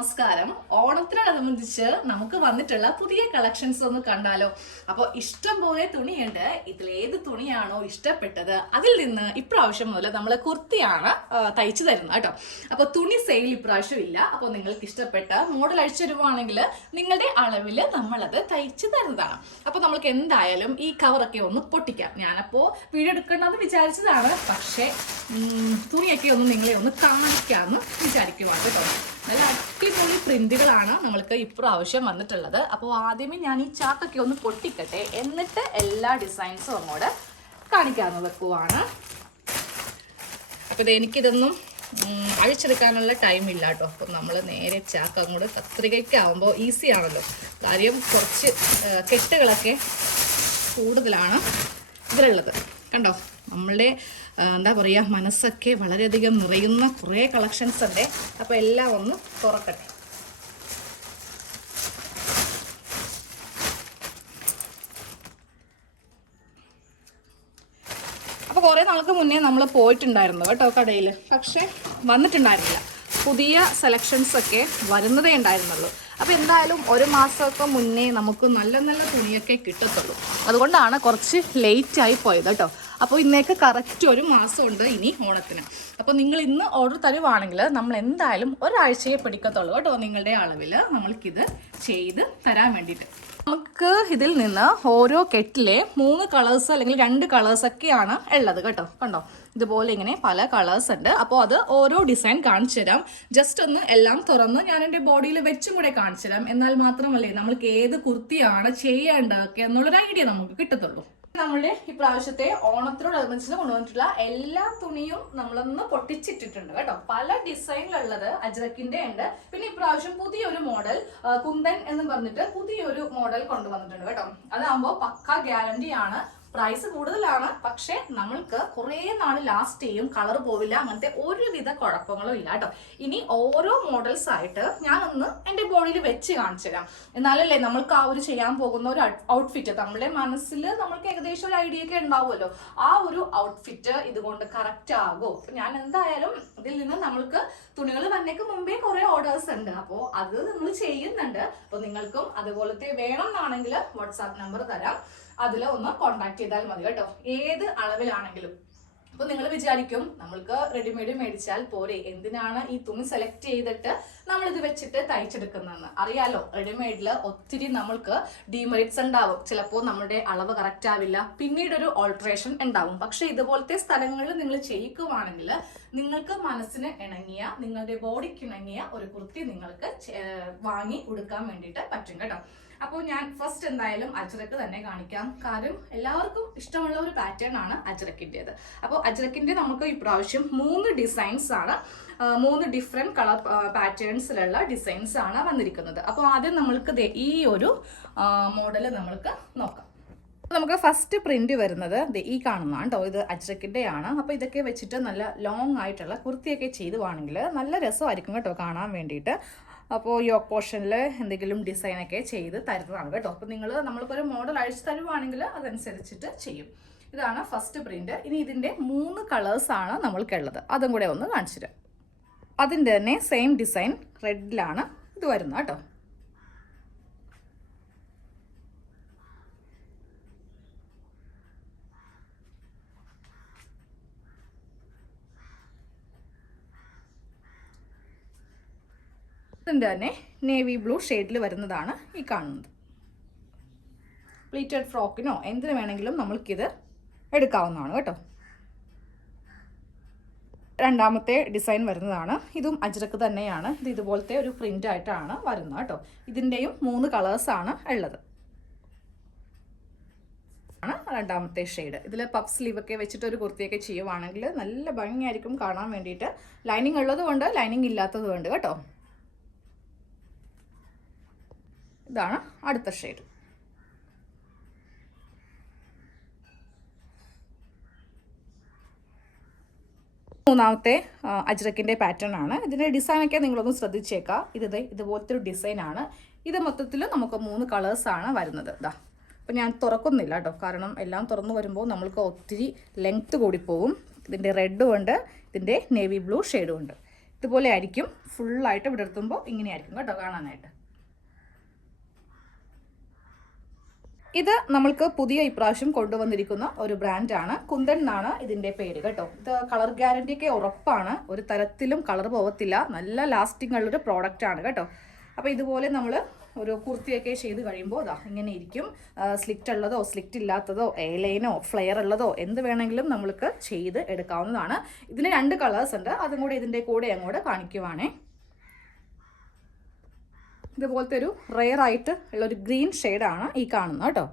നമസ്കാരം. ഓണത്തിനോടനുബന്ധിച്ച് നമുക്ക് വന്നിട്ടുള്ള പുതിയ കളക്ഷൻസ് ഒന്ന് കണ്ടാലോ? അപ്പോൾ ഇഷ്ടം പോലെ തുണിയുണ്ട്. ഇതിൽ ഏത് തുണിയാണോ ഇഷ്ടപ്പെട്ടത് അതിൽ നിന്ന് ഇപ്രാവശ്യം മുതൽ നമ്മൾ കുർത്തിയാണ് തയ്ച്ചു തരുന്നത് കേട്ടോ. അപ്പോൾ തുണി സെയിൽ ഇപ്രാവശ്യം ഇല്ല. അപ്പോൾ നിങ്ങൾക്ക് ഇഷ്ടപ്പെട്ട മോഡൽ അഴിച്ചു തരുവാണെങ്കിൽ നിങ്ങളുടെ അളവിൽ നമ്മളത് തയ്ച്ചു തരുന്നതാണ്. അപ്പോൾ നമ്മൾക്ക് എന്തായാലും ഈ കവറൊക്കെ ഒന്ന് പൊട്ടിക്കാം. ഞാനപ്പോൾ വീഡിയോ എടുക്കണമെന്ന് വിചാരിച്ചതാണ്. പക്ഷേ തുണിയൊക്കെ ഒന്ന് നിങ്ങളെ ഒന്ന് കാണിക്കാമെന്ന് വിചാരിക്കുവാണ് കേട്ടോ. നല്ല അടിപൊളി പ്രിന്റുകളാണ് നമ്മൾക്ക് ഇപ്രാവശ്യം വന്നിട്ടുള്ളത്. അപ്പോൾ ആദ്യമേ ഞാൻ ഈ ചാക്കൊക്കെ ഒന്ന് പൊട്ടിക്കട്ടെ. എന്നിട്ട് എല്ലാ ഡിസൈൻസും അങ്ങോട്ട് കാണിക്കാൻ വെക്കുവാണ്. അപ്പോൾ ഇത് എനിക്കിതൊന്നും അഴിച്ചെടുക്കാനുള്ള ടൈം ഇല്ല കേട്ടോ. അപ്പം നമ്മൾ നേരെ ചാക്ക് അങ്ങോട്ട് കത്രികയ്ക്കാവുമ്പോൾ ഈസി ആണല്ലോ. കാര്യം കുറച്ച് കെട്ടുകളൊക്കെ കൂടുതലാണ് ഇതിലുള്ളത്. കണ്ടോ? നമ്മളുടെ എന്താ പറയുക മനസ്സൊക്കെ വളരെയധികം നിറയുന്ന കുറേ കളക്ഷൻസ് ഉണ്ട്. അപ്പോൾ എല്ലാം ഒന്ന് തുറക്കട്ടെ. അപ്പോൾ കുറേ നാൾക്ക് മുന്നേ നമ്മൾ പോയിട്ടുണ്ടായിരുന്നു കേട്ടോ കടയിൽ പക്ഷേ വന്നിട്ടുണ്ടായിരുന്നില്ല. പുതിയ സെലക്ഷൻസ് ഒക്കെ വരുന്നതേ ഉണ്ടായിരുന്നുള്ളൂ. അപ്പോൾ എന്തായാലും ഒരു മാസമൊക്കെ മുന്നേ നമുക്ക് നല്ല നല്ല തുണിയൊക്കെ കിട്ടത്തുള്ളൂ. അതുകൊണ്ടാണ് കുറച്ച് ലേറ്റായി പോയത് കേട്ടോ. അപ്പോൾ ഇന്നേക്ക് കറക്റ്റ് ഒരു മാസമുണ്ട് ഇനി ഓണത്തിന്. അപ്പോൾ നിങ്ങൾ ഇന്ന് ഓർഡർ തരുവാണെങ്കിൽ നമ്മൾ എന്തായാലും ഒരാഴ്ചയെ പിടിക്കത്തുള്ളൂ കേട്ടോ നിങ്ങളുടെ അളവിൽ നമ്മൾക്കിത് ചെയ്ത് തരാൻ വേണ്ടിയിട്ട്. നമുക്ക് ഇതിൽ നിന്ന് ഓരോ കെറ്റിലെ മൂന്ന് കളേഴ്സ് അല്ലെങ്കിൽ രണ്ട് കളേഴ്സ് ഒക്കെയാണ് ഉള്ളത് കേട്ടോ. കണ്ടോ? ഇതുപോലെ ഇങ്ങനെ പല കളേഴ്സ് ഉണ്ട്. അപ്പോൾ അത് ഓരോ ഡിസൈൻ കാണിച്ചു തരാം. ജസ്റ്റ് ഒന്ന് എല്ലാം തുറന്ന് ഞാൻ എന്റെ ബോഡിയിൽ വെച്ചും കൂടെ കാണിച്ചു തരാം. എന്നാൽ മാത്രമല്ലേ നമ്മൾക്ക് ഏത് കുർത്തിയാണ് ചെയ്യേണ്ടതൊക്കെ എന്നുള്ളൊരു ഐഡിയ നമുക്ക് കിട്ടത്തുള്ളൂ. നമ്മളുടെ ഇപ്രാവശ്യത്തെ ഓണത്തിനോടനുബന്ധിച്ച് കൊണ്ടുവന്നിട്ടുള്ള എല്ലാ തുണിയും നമ്മളൊന്ന് പൊട്ടിച്ചിട്ടിട്ടുണ്ട് കേട്ടോ. പല ഡിസൈനിലുള്ളത് അജ്രക്കിന്റെ ഉണ്ട്. പിന്നെ ഇപ്രാവശ്യം പുതിയൊരു മോഡൽ കുന്തൻ എന്ന് പറഞ്ഞിട്ട് പുതിയൊരു മോഡൽ കൊണ്ടുവന്നിട്ടുണ്ട് കേട്ടോ. അതാകുമ്പോൾ പക്ക ഗ്യാരണ്ടി ആണ് പ്രൈസ് കൂടുതലാണ്. പക്ഷേ നമ്മൾക്ക് കുറേ നാൾ ലാസ്റ്റ് ചെയ്യും കളർ പോവില്ല. അങ്ങനത്തെ ഒരുവിധ കുഴപ്പങ്ങളും ഇല്ല കേട്ടോ ഇനി ഓരോ മോഡൽസ് ആയിട്ട് ഞാൻ ഒന്ന് എന്റെ ബോഡിയിൽ വെച്ച് കാണിച്ചു തരാം. എന്നാലല്ലേ നമ്മൾക്ക് ആ ഒരു ചെയ്യാൻ പോകുന്ന ഒരു ഔട്ട്ഫിറ്റ് നമ്മുടെ മനസ്സിൽ നമ്മൾക്ക് ഏകദേശം ഒരു ഐഡിയ ഒക്കെ ഉണ്ടാവുമല്ലോ. ആ ഒരു ഔട്ട്ഫിറ്റ് ഇതുകൊണ്ട് കറക്റ്റ് ആകുമോ ഞാൻ എന്തായാലും ഇതിൽ നിന്ന് നമ്മൾക്ക് തുണികൾ വന്നേക്ക് മുമ്പേ കുറേ ഓർഡേഴ്സ് ഉണ്ട്. അപ്പോൾ അത് നമ്മൾ ചെയ്യുന്നുണ്ട്. അപ്പോൾ നിങ്ങൾക്കും അതുപോലത്തെ വേണം എന്നാണെങ്കിൽ വാട്സാപ്പ് നമ്പർ തരാം. അതിൽ ഒന്ന് കോൺടാക്ട് ചെയ്താൽ മതി കേട്ടോ. ഏത് അളവിലാണെങ്കിലും. അപ്പൊ നിങ്ങൾ വിചാരിക്കും നമ്മൾക്ക് റെഡിമെയ്ഡ് മേടിച്ചാൽ പോരെ. എന്തിനാണ് ഈ തുണി സെലക്ട് ചെയ്തിട്ട് നമ്മൾ ഇത് വെച്ചിട്ട് തയ്ച്ചെടുക്കുന്നതെന്ന്? അറിയാലോ റെഡിമെയ്ഡിൽ ഒത്തിരി നമ്മൾക്ക് ഡിമെറിറ്റ്സ് ഉണ്ടാവും. ചിലപ്പോൾ നമ്മുടെ അളവ് കറക്റ്റ് ആവില്ല. പിന്നീട് ഒരു ഓൾട്രേഷൻ ഉണ്ടാവും. പക്ഷെ ഇതുപോലത്തെ സ്ഥലങ്ങളിൽ നിങ്ങൾ ചെയ്യിക്കുവാണെങ്കിൽ നിങ്ങൾക്ക് മനസ്സിന് ഇണങ്ങിയ നിങ്ങളുടെ ബോഡിക്ക് ഇണങ്ങിയ ഒരു കുർത്തി നിങ്ങൾക്ക് വാങ്ങി കൊടുക്കാൻ വേണ്ടിയിട്ട് പറ്റും കേട്ടോ. അപ്പോൾ ഞാൻ ഫസ്റ്റ് എന്തായാലും അജ്രക്ക് തന്നെ കാണിക്കാം. കാരണം എല്ലാവർക്കും ഇഷ്ടമുള്ള ഒരു പാറ്റേൺ ആണ് അജ്രക്കിന്റെത് അപ്പോൾ അജ്രക്കിന്റെ നമുക്ക് ഇപ്രാവശ്യം മൂന്ന് ഡിസൈൻസ് ആണ് മൂന്ന് ഡിഫറെന്റ് കളർ പാറ്റേൺസിലുള്ള ഡിസൈൻസ് ആണ് വന്നിരിക്കുന്നത്. അപ്പോൾ ആദ്യം നമ്മൾക്ക് ഈ ഒരു മോഡൽ നമ്മൾക്ക് നോക്കാം. നമുക്ക് ഫസ്റ്റ് പ്രിന്റ് വരുന്നത് ഈ കാണുന്നതാണ് കേട്ടോ ഇത് അജ്രക്കിന്റെ ആണ് അപ്പോൾ ഇതൊക്കെ വെച്ചിട്ട് നല്ല ലോങ് ആയിട്ടുള്ള കുർത്തിയൊക്കെ ചെയ്തുവാണെങ്കിൽ നല്ല രസമായിരിക്കും കേട്ടോ കാണാൻ വേണ്ടിയിട്ട്. അപ്പോൾ യോക്ക് പോർഷനിൽ എന്തെങ്കിലും ഡിസൈനൊക്കെ ചെയ്ത് തരുന്നതാണ് കേട്ടോ. അപ്പോൾ നിങ്ങൾ നമ്മൾക്കൊരു മോഡൽ അഴിച്ചു തരുവാണെങ്കിൽ അതനുസരിച്ചിട്ട് ചെയ്യും. ഇതാണ് ഫസ്റ്റ് പ്രിന്റ് ഇനി ഇതിന്റെ മൂന്ന് കളേഴ്സാണ് നമ്മൾക്കുള്ളത്. അതും കൂടെ ഒന്ന് കാണിച്ചു തരാം. അതിന്റെ തന്നെ സെയിം ഡിസൈൻ റെഡിലാണ് ഇത് വരുന്നത് കേട്ടോ. ഇതിന്റെ തന്നെ നേവി ബ്ലൂ ഷെയ്ഡിൽ വരുന്നതാണ് ഈ കാണുന്നത്. പ്ലീറ്റഡ് ഫ്രോക്കിനോ എന്തിനു വേണമെങ്കിലും നമ്മൾക്കിത് എടുക്കാവുന്നതാണ് കേട്ടോ. രണ്ടാമത്തെ ഡിസൈൻ വരുന്നതാണ്. ഇതും അജ്രക്ക് തന്നെയാണ്. ഇത് ഇതുപോലത്തെ ഒരു പ്രിന്റ് ആയിട്ടാണ് വരുന്നത് കേട്ടോ. ഇതിന്റെയും മൂന്ന് കളേഴ്സാണ് ഉള്ളത്. ആണ് രണ്ടാമത്തെ ഷെയ്ഡ് ഇതിൽ പഫ് സ്ലീവ് ഒക്കെ വെച്ചിട്ട് ഒരു കുർത്തിയൊക്കെ ചെയ്യുവാണെങ്കിൽ നല്ല ഭംഗിയായിരിക്കും കാണാൻ വേണ്ടിയിട്ട്. ലൈനിങ് ഉള്ളത് കൊണ്ട് ലൈനിങ് ഇല്ലാത്തത് കൊണ്ട് കേട്ടോ. ഇതാണ് അടുത്ത ഷെയ്ഡ് മൂന്നാമത്തെ അജ്രക്കിന്റെ പാറ്റേൺ ആണ്. ഇതിന്റെ ഡിസൈനൊക്കെ നിങ്ങളൊന്ന് ശ്രദ്ധിച്ചേക്കാം. ഇത് ഇതുപോലത്തെ ഒരു ഡിസൈനാണ് ഇത് മൊത്തത്തിൽ നമുക്ക് മൂന്ന് കളേഴ്സാണ് വരുന്നത്. ഇതാ അപ്പോൾ ഞാൻ തുറക്കുന്നില്ല കേട്ടോ കാരണം എല്ലാം തുറന്നു വരുമ്പോൾ നമ്മൾക്ക് ഒത്തിരി ലെങ്ത്ത് കൂടിപ്പോവും. ഇതിന്റെ റെഡും ഉണ്ട് ഇതിന്റെ നേവി ബ്ലൂ ഷെയ്ഡും ഉണ്ട്. ഇതുപോലെ ആയിരിക്കും. ഫുള്ളായിട്ട് വിടർത്തുമ്പോൾ ഇങ്ങനെയായിരിക്കും കേട്ടോ കാണാനായിട്ട്. ഇത് നമ്മൾക്ക് പുതിയ ഇപ്രാവശ്യം കൊണ്ടുവന്നിരിക്കുന്ന ഒരു ബ്രാൻഡാണ്. കുന്തൻ എന്നാണ് ഇതിന്റെ പേര് കേട്ടോ. ഇത് കളർ ഗ്യാരണ്ടി ഒക്കെ ഉറപ്പാണ്. ഒരു തരത്തിലും കളർ പോകത്തില്ല നല്ല ലാസ്റ്റിംഗ് ഉള്ളൊരു ആണ് കേട്ടോ. അപ്പോൾ ഇതുപോലെ നമ്മൾ ഒരു കുർത്തിയൊക്കെ ചെയ്ത് കഴിയുമ്പോൾ അതാ ഇങ്ങനെ ഇരിക്കും. സ്ലിറ്റ് ഉള്ളതോ സ്ലിറ്റ് ഇല്ലാത്തതോ എ ലൈനോ ഫ്ലെയർ ഉള്ളതോ എന്ത് വേണമെങ്കിലും നമ്മൾക്ക് ചെയ്ത് എടുക്കാവുന്നതാണ്. ഇതിന് രണ്ട് കളേഴ്സ് ഉണ്ട്. അതും കൂടെ ഇതിന്റെ കൂടെ അങ്ങോട്ട് കാണിക്കുവാണേ. ഇതുപോലത്തെ ഒരു റെയർ ആയിട്ട് ഉള്ളൊരു ഗ്രീൻ ഷെയ്ഡാണ് ഈ കാണുന്നത് കേട്ടോ.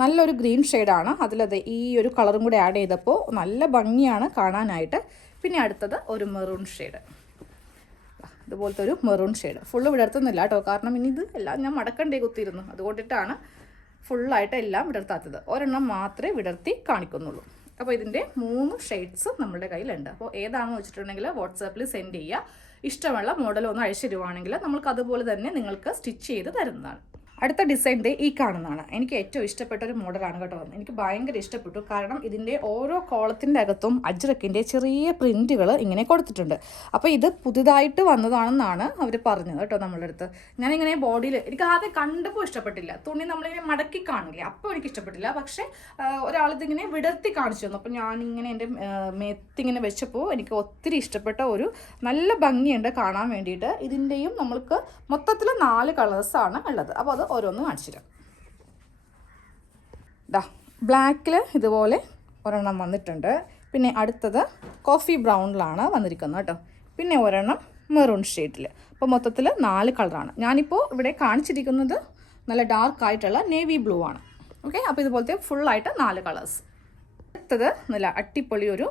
നല്ലൊരു ഗ്രീൻ ഷെയ്ഡാണ് അതിലത് ഈ ഒരു കളറും കൂടി ആഡ് ചെയ്തപ്പോൾ നല്ല ഭംഗിയാണ് കാണാനായിട്ട്. പിന്നെ അടുത്തത് ഒരു മെറൂൺ ഷെയ്ഡ് ഇതുപോലത്തെ ഒരു മെറൂൺ ഷെയ്ഡ് ഫുള്ള് വിടർത്തുന്നില്ല കേട്ടോ. കാരണം ഇനി ഇത് എല്ലാം ഞാൻ മടക്കണ്ടേ കുത്തിയിരുന്നു. അതുകൊണ്ടിട്ടാണ് ഫുള്ളായിട്ട് എല്ലാം വിടർത്താത്തത് ഒരെണ്ണം മാത്രമേ വിടർത്തി കാണിക്കുന്നുള്ളൂ. അപ്പോൾ ഇതിന്റെ മൂന്ന് ഷെയ്ഡ്സ് നമ്മുടെ കയ്യിലുണ്ട്. അപ്പോൾ ഏതാണെന്ന് വെച്ചിട്ടുണ്ടെങ്കിൽ വാട്സാപ്പിൽ സെൻഡ് ചെയ്യുക. ഇഷ്ടമുള്ള മോഡൽ ഒന്ന് അയച്ചു തരുവാണെങ്കിൽ നമ്മൾക്ക് അതുപോലെ തന്നെ നിങ്ങൾക്ക് സ്റ്റിച്ച് ചെയ്ത് തരുന്നതാണ്. അടുത്ത ഡിസൈൻ ദേ ഈ കാണുന്നതാണ്. എനിക്ക് ഏറ്റവും ഇഷ്ടപ്പെട്ട ഒരു മോഡലാണ് കേട്ടോ എനിക്ക് ഭയങ്കര ഇഷ്ടപ്പെട്ടു. കാരണം ഇതിന്റെ ഓരോ കോളത്തിന്റെ അകത്തും അജ്രക്കിന്റെ ചെറിയ പ്രിന്റുകൾ ഇങ്ങനെ കൊടുത്തിട്ടുണ്ട്. അപ്പോൾ ഇത് പുതുതായിട്ട് വന്നതാണെന്നാണ് അവർ പറഞ്ഞത് കേട്ടോ നമ്മളുടെ അടുത്ത്. ഞാനിങ്ങനെ ബോഡിയിൽ എനിക്ക് ആദ്യം കണ്ടപ്പോൾ ഇഷ്ടപ്പെട്ടില്ല. തുണി നമ്മളിങ്ങനെ മടക്കി കാണില്ലേ? അപ്പോൾ എനിക്ക് ഇഷ്ടപ്പെട്ടില്ല. പക്ഷേ ഒരാളിതിങ്ങനെ വിടർത്തി കാണിച്ചു തന്നു. അപ്പോൾ ഞാനിങ്ങനെ എന്റെ മേത്തിങ്ങനെ വെച്ചപ്പോൾ എനിക്ക് ഒത്തിരി ഇഷ്ടപ്പെട്ട ഒരു നല്ല ഭംഗിയുണ്ട് കാണാൻ വേണ്ടിയിട്ട്. ഇതിന്റെയും നമ്മൾക്ക് മൊത്തത്തിൽ നാല് കളേഴ്സാണ് ഉള്ളത്. അപ്പോൾ അത് ഓരോന്ന് കാണിച്ചു തരാം ദാ ബ്ലാക്കിൽ ഇതുപോലെ ഒരെണ്ണം വന്നിട്ടുണ്ട്. പിന്നെ അടുത്തത് കോഫി ബ്രൗണിലാണ് വന്നിരിക്കുന്നത് കേട്ടോ. പിന്നെ ഒരെണ്ണം മെറൂൺ ഷെയ്ഡിൽ അപ്പോൾ മൊത്തത്തിൽ നാല് കളറാണ്. ഞാനിപ്പോൾ ഇവിടെ കാണിച്ചിരിക്കുന്നത് നല്ല ഡാർക്ക് ആയിട്ടുള്ള നേവി ബ്ലൂ ആണ്. ഓക്കെ അപ്പോൾ ഇതുപോലത്തെ ഫുള്ളായിട്ട് നാല് കളേഴ്സ് അടുത്തത് നല്ല അട്ടിപ്പൊളി ഒരു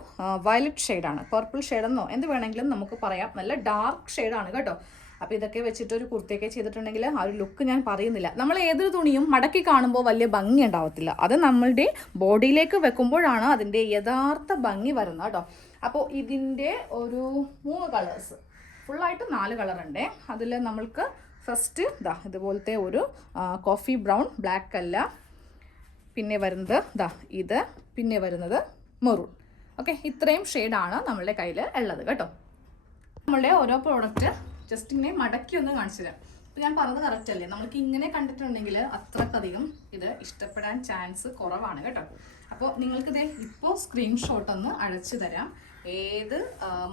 വയലറ്റ് ഷെയ്ഡാണ് പർപ്പിൾ ഷെയ്ഡെന്നോ എന്ത് വേണമെങ്കിലും നമുക്ക് പറയാം. നല്ല ഡാർക്ക് ഷെയ്ഡാണ് കേട്ടോ. അപ്പോൾ ഇതൊക്കെ വെച്ചിട്ട് ഒരു കുർത്തിയൊക്കെ ചെയ്തിട്ടുണ്ടെങ്കിൽ ആ ഒരു ലുക്ക് ഞാൻ പറയുന്നില്ല. നമ്മൾ ഏതൊരു തുണിയും മടക്കി കാണുമ്പോൾ വലിയ ഭംഗി ഉണ്ടാവത്തില്ല. അത് നമ്മളുടെ ബോഡിയിലേക്ക് വെക്കുമ്പോഴാണ് അതിന്റെ യഥാർത്ഥ ഭംഗി വരുന്നത് കേട്ടോ. അപ്പോൾ ഇതിന്റെ ഒരു മൂന്ന് കളേഴ്സ് ഫുള്ളായിട്ട് നാല് കളറുണ്ട് അതിൽ നമ്മൾക്ക് ഫസ്റ്റ് ഇതാ ഇതുപോലത്തെ ഒരു കോഫി ബ്രൗൺ ബ്ലാക്ക് അല്ല. പിന്നെ വരുന്നത് ദാ ഇത്. പിന്നെ വരുന്നത് മെറൂൺ ഓക്കെ ഇത്രയും ഷെയ്ഡാണ് നമ്മളുടെ കയ്യിൽ ഉള്ളത് കേട്ടോ. നമ്മളുടെ ഓരോ പ്രോഡക്റ്റ് ജസ്റ്റ് ഇങ്ങനെ മടക്കി ഒന്ന് കാണിച്ചു തരാം. ഇപ്പം ഞാൻ പറഞ്ഞത് കറക്റ്റ് അല്ലേ? നമുക്ക് ഇങ്ങനെ കണ്ടിട്ടുണ്ടെങ്കിൽ അത്രക്കധികം ഇത് ഇഷ്ടപ്പെടാൻ ചാൻസ് കുറവാണ് കേട്ടോ. അപ്പോൾ നിങ്ങൾക്കിത് ഇപ്പോൾ സ്ക്രീൻഷോട്ട് ഒന്ന് അഴച്ചു തരാം. ഏത്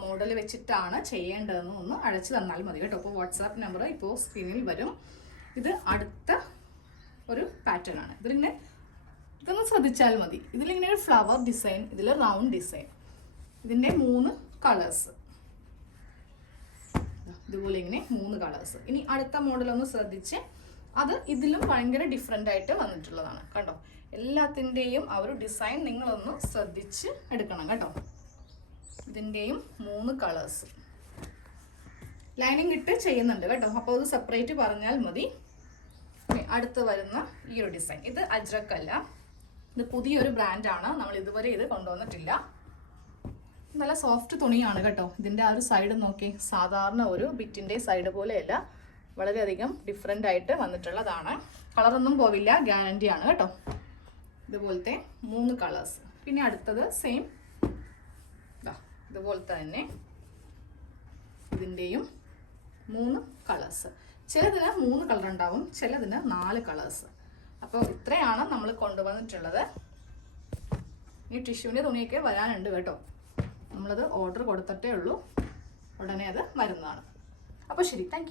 മോഡൽ വെച്ചിട്ടാണ് ചെയ്യേണ്ടതെന്ന് ഒന്ന് അഴച്ചു തന്നാൽ മതി കേട്ടോ. അപ്പോൾ വാട്സാപ്പ് നമ്പർ ഇപ്പോൾ സ്ക്രീനിൽ വരും. ഇത് അടുത്ത ഒരു പാറ്റേൺ ആണ്. ഇതിലിങ്ങനെ ഇതൊന്ന് ശ്രദ്ധിച്ചാൽ മതി. ഇതിലിങ്ങനെ ഒരു ഫ്ലവർ ഡിസൈൻ ഇതിൽ റൗണ്ട് ഡിസൈൻ ഇതിന്റെ മൂന്ന് കളേഴ്സ് ഇതുപോലെ ഇങ്ങനെ മൂന്ന് കളേഴ്സ് ഇനി അടുത്ത മോഡൽ ഒന്ന് ശ്രദ്ധിച്ച് അത് ഇതിലും ഭയങ്കര ഡിഫറെന്റ് ആയിട്ട് വന്നിട്ടുള്ളതാണ്. കണ്ടോ? എല്ലാത്തിന്റെയും ആ ഒരു ഡിസൈൻ നിങ്ങളൊന്ന് ശ്രദ്ധിച്ച് എടുക്കണം കേട്ടോ. ഇതിന്റെയും മൂന്ന് കളേഴ്സ് ലൈനിങ് ഇട്ട് ചെയ്യുന്നുണ്ട് കേട്ടോ. അപ്പോൾ അത് സെപ്പറേറ്റ് പറഞ്ഞാൽ മതി. അടുത്ത് വരുന്ന ഈ ഒരു ഡിസൈൻ ഇത് അജ്രക്കല്ല. ഇത് പുതിയൊരു ബ്രാൻഡാണ് നമ്മൾ ഇതുവരെ ഇത് കൊണ്ടുവന്നിട്ടില്ല. നല്ല സോഫ്റ്റ് തുണിയാണ് കേട്ടോ. ഇതിന്റെ ആ ഒരു സൈഡ് നോക്കി. സാധാരണ ഒരു ബിറ്റിന്റെ സൈഡ് പോലെയല്ല. വളരെയധികം ഡിഫറെന്റ് ആയിട്ട് വന്നിട്ടുള്ളതാണ്. കളറൊന്നും പോവില്ല. ഗ്യാരണ്ടി ആണ് കേട്ടോ. ഇതുപോലത്തെ മൂന്ന് കളേഴ്സ് പിന്നെ അടുത്തത് സെയിം ഇതുപോലത്തെ തന്നെ ഇതിന്റെയും മൂന്ന് കളേഴ്സ് ചിലതിന് മൂന്ന് കളർ ഉണ്ടാവും. ചിലതിന് നാല് കളേഴ്സ് അപ്പോൾ ഇത്രയാണ് നമ്മൾ കൊണ്ടുവന്നിട്ടുള്ളത്. ഈ ടിഷ്യൂവിന്റെ തുണിയൊക്കെ വരാനുണ്ട് കേട്ടോ. നമ്മളത് ഓർഡർ കൊടുത്തിട്ടേ ഉള്ളൂ. ഉടനെ അത് വരുന്നതാണ് അപ്പോൾ ശരി താങ്ക്